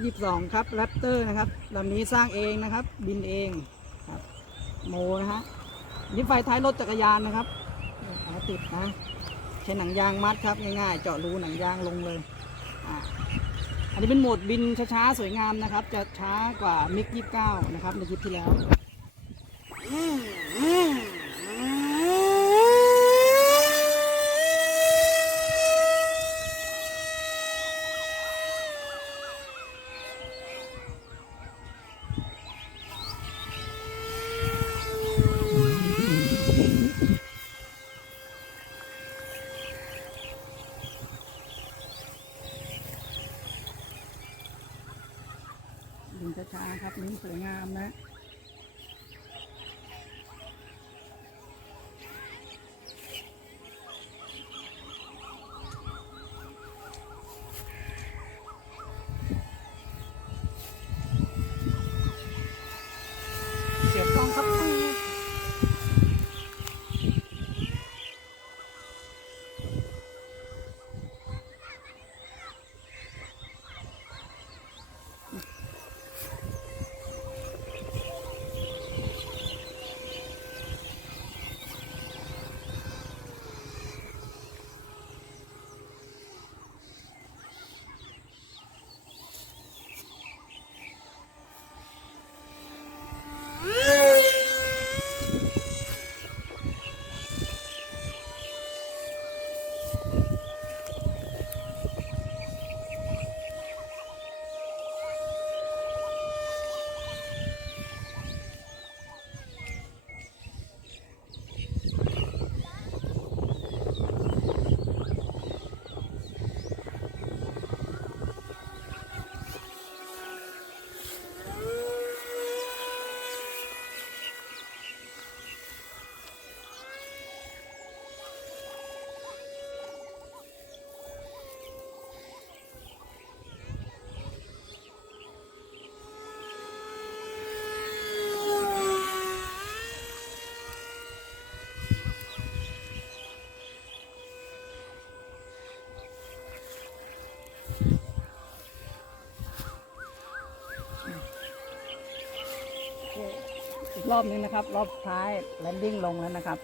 F22 ครับแรปเตอร์นะครับลำนี้สร้างเองนะครับบินเองครับโมนะฮะนี่ไฟท้ายรถจักรยานนะครับติดนะใช้หนังยางมัดครับง่ายๆเจาะรูหนังยางลงเลยอันนี้เป็นโหมดบินช้าๆสวยงามนะครับจะช้ากว่ามิก29นะครับในคลิปที่แล้วบินช้าๆครับนี่สวยงามนะเสียบกล้องครับอีกรอบนึงนะครับรอบท้ายแลนดิ้งลงแล้วนะครับ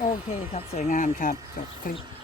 โอเคครับสวยงามครับจบคลิป